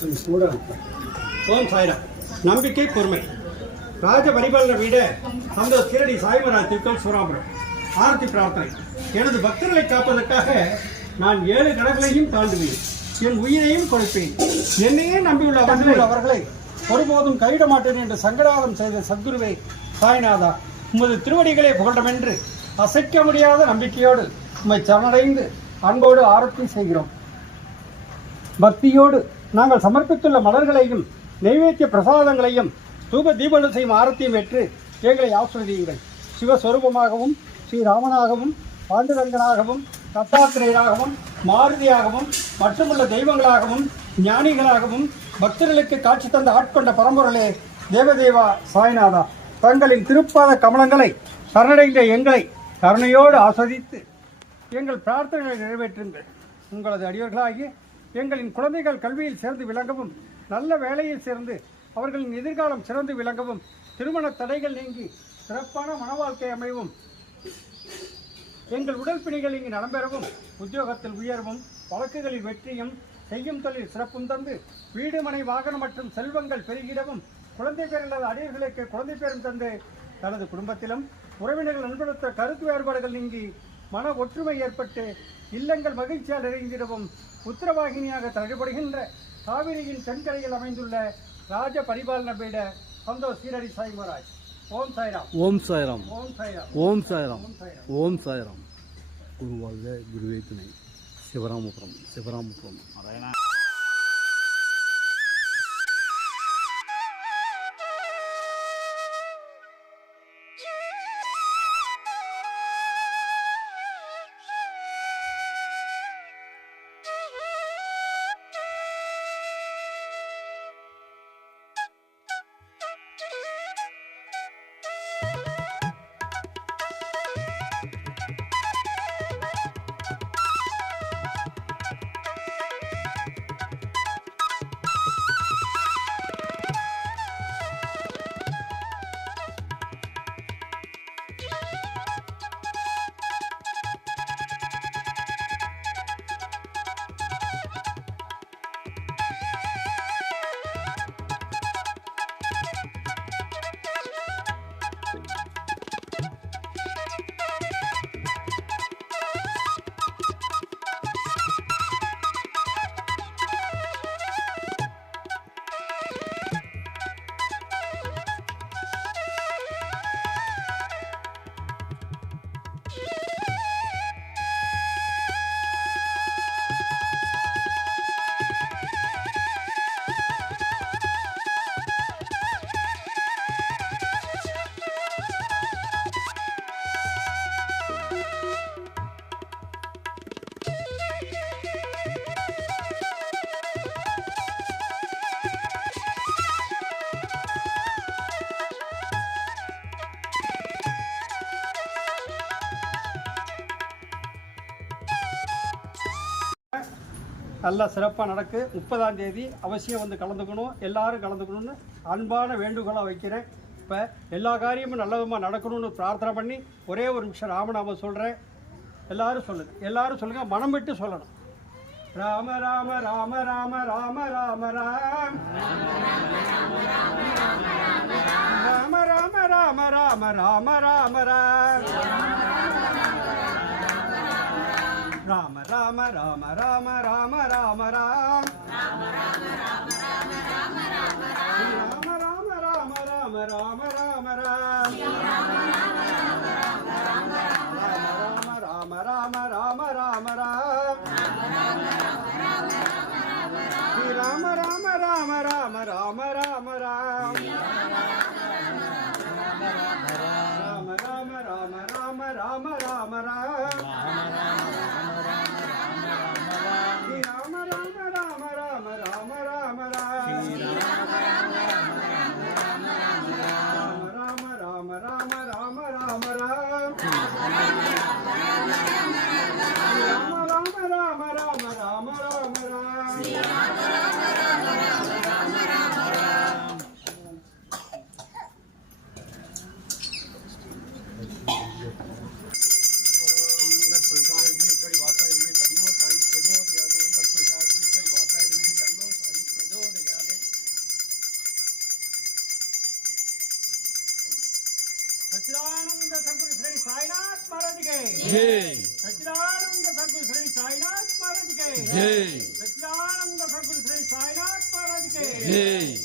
ஓம் சாய்ராம். நம்பிக்கை பொறுமை. ராஜ பரிபாலன வீடு அந்த சீரடி சாய்மராஜ் திருக்கல் சூராபுரம். ஆரத்தி பிரார்த்தனை. எனது பக்தர்களை காப்பதற்காக நான் 7 கடல்களையும் தாண்டுவேன், என் உயிரையும் கொடுப்பேன். என்னையே நம்பியுள்ள அவர்களை ஒருபோதும் கைவிட மாட்டேன் என்று சங்கடாதம் செய்த சத்குருவே சாய்நாதா, உமது திருவடிகளை புகழ்ந்தமென்று அசைக்க முடியாத நம்பிக்கையோடு உம்மை சரணடைந்து அன்போடு ஆரத்தி செய்கிறோம். பக்தியோடு நாங்கள் சமர்ப்பித்துள்ள மலர்களையும் நைவேத்திய பிரசாதங்களையும் தூப தீபன செய்யும் ஆரத்தியும் பெற்று எங்களை ஆசிர்வதியுங்கள். சிவஸ்வரூபமாகவும் ஸ்ரீராமனாகவும் பாண்டுரங்கனாகவும் தத்தாத்திரேயராகவும் மாருதியாகவும் மற்றுமுள்ள தெய்வங்களாகவும் ஞானிகளாகவும் பக்தர்களுக்கு காட்சி தந்த ஆட்கொண்ட பரம்பொருளே தேவதேவா சாய்நாதா, தங்களின் திருப்பாத கமலங்களை சரணடைந்த எங்களை கருணையோடு ஆஸ்வதித்து எங்கள் பிரார்த்தனைகளை நிறைவேற்றுங்கள். உங்களது அடியவர்களாகி எங்களின் குழந்தைகள் கல்வியில் சேர்ந்து விளங்கவும், நல்ல வேலையில் சேர்ந்து அவர்களின் எதிர்காலம் சிறந்து விளங்கவும், திருமண தடைகள் நீங்கி சிறப்பான மன வாழ்க்கை அமைவும், எங்கள் உடல் பிணிகள் இங்கு நலம்பெறவும், உத்தியோகத்தில் உயர்வும், வழக்குகளில் வெற்றியும், செய்யும் தொழில் சிறப்பும் தந்து வீடு மனை வாகனம் மற்றும் செல்வங்கள் பெருகிடவும், குழந்தை பேர் இல்லாத அடியர்களுக்கு குழந்தை பேரும் தந்து தனது குடும்பத்திலும் உறவினர்கள் நண்படுத்த கருத்து வேறுபாடுகள் நீங்கி மன ஒற்றுமை ஏற்பட்டு இல்லங்கள் மகிழ்ச்சியால் நிறைந்திடவும் உத்தரவாகினியாக தடைபடுகின்ற காவிரியின் தென்கரையில் அமைந்துள்ள ராஜ பரிபாலன பீட சந்தோ சீரடி சாய்மராஜ். ஓம் சாய்ராம். ஓம் சாய்ராம். ஓம் சாய்ராம். ஓம் சாய்ராம். ஓம் சாய்ராம். குருவாழ்க குருவே துணை. சிவராமபுரம் சிவராமபுரம். நல்லா சிறப்பாக நடக்கு. 30ஆம் தேதி அவசியம் வந்து கலந்துக்கணும், எல்லாரும் கலந்துக்கணும்னு அன்பான வேண்டுகோளாக வைக்கிறேன். இப்போ எல்லா காரியமும் நல்ல விதமாக நடக்கணும்னு பிரார்த்தனை பண்ணி ஒரே ஒரு நிமிஷம் ராமநாமம் சொல்கிறேன். எல்லாரும் சொல்லுங்கள், எல்லாரும் சொல்லுங்கள், மனம் விட்டு சொல்லணும். ராம ராம ராம ராம ராம ராம ராம் ராம ராம ராம ராம ராம ராம ராம் ராம ராம ராம ராம ராம ராம ராம் ராம ராம ராம ராம ராம ராம ராம ராம ராம் ராம ராம ராம ராம ராம் ஸ்ரீ ராம ராம ராம ராம ராம ராம ராம் ராம ராம ராம ராம ராம ராம ராம் जय सच्चिदानंद सद्गुरु श्री साईनाथ महाराज के जय सच्चिदानंद सद्गुरु श्री साईनाथ महाराज के जय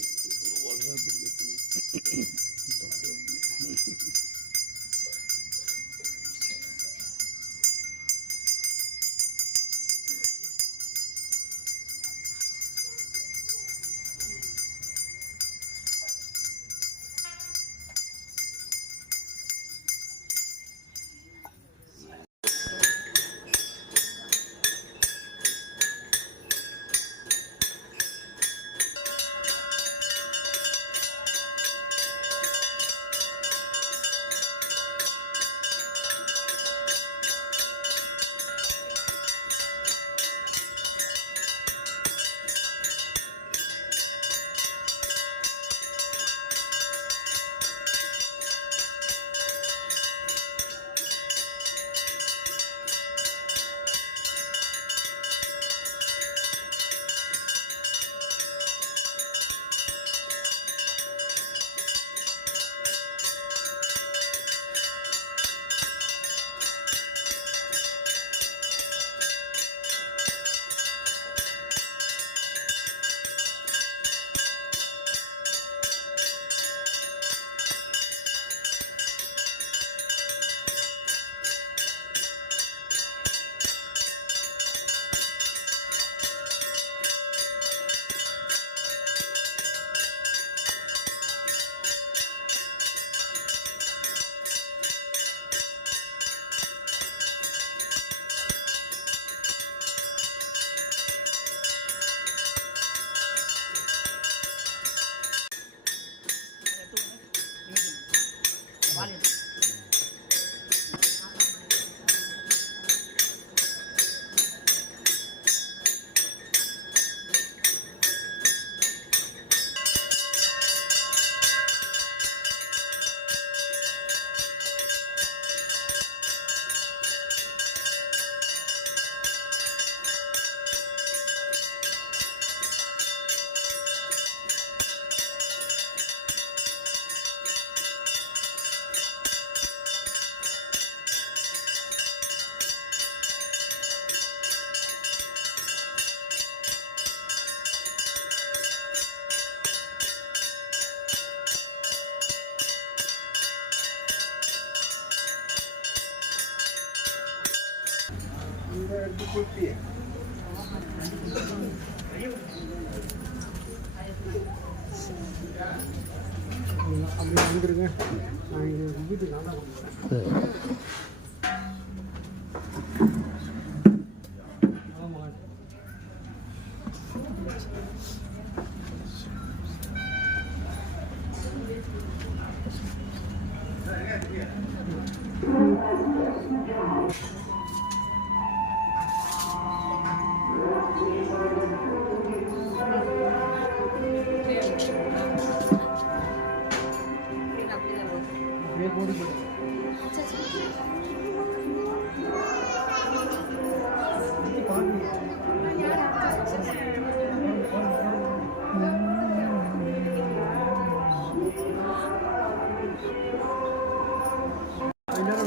அப்படி வந்துருங்க. நான் இங்கே வீட்டுக்கு நல்லா ஆமாம்.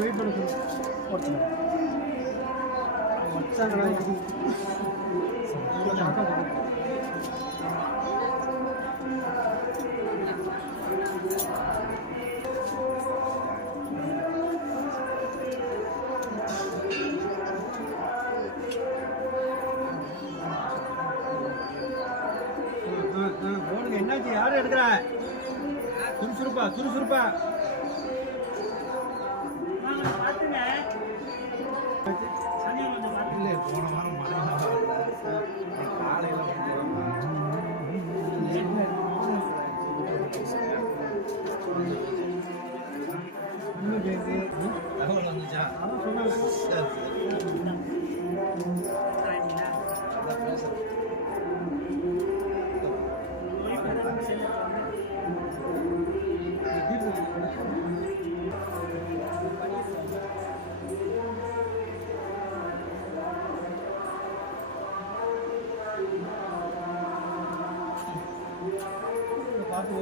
வெயிட் பண்ண சொல்லு. போடுங்க. என்னாச்சு? யாரும் எடுக்கிறா? சுறுசுறுப்பா சுறுசுறுப்பா இல்லை. போன வாரம் மழை காலையில் தகவல் வந்துச்சா? பார்த்து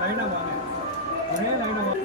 லைனாக வாங்க, ஒரே லைனாக வாங்க.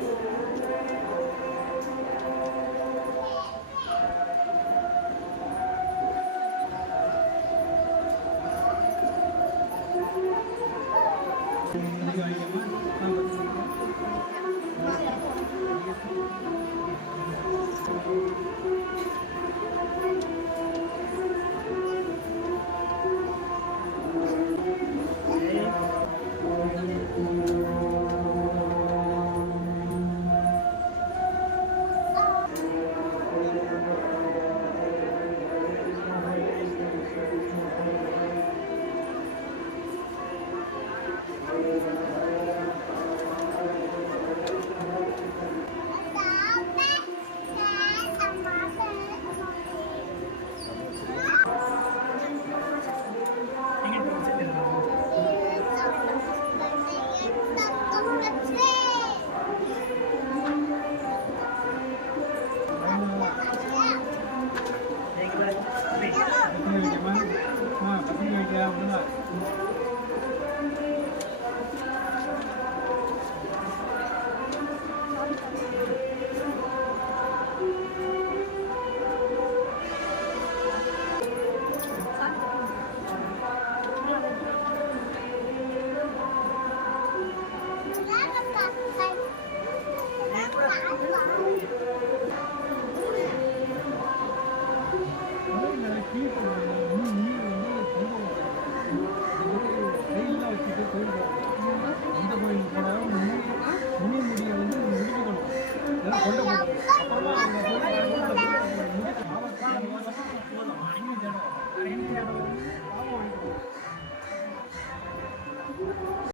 Keep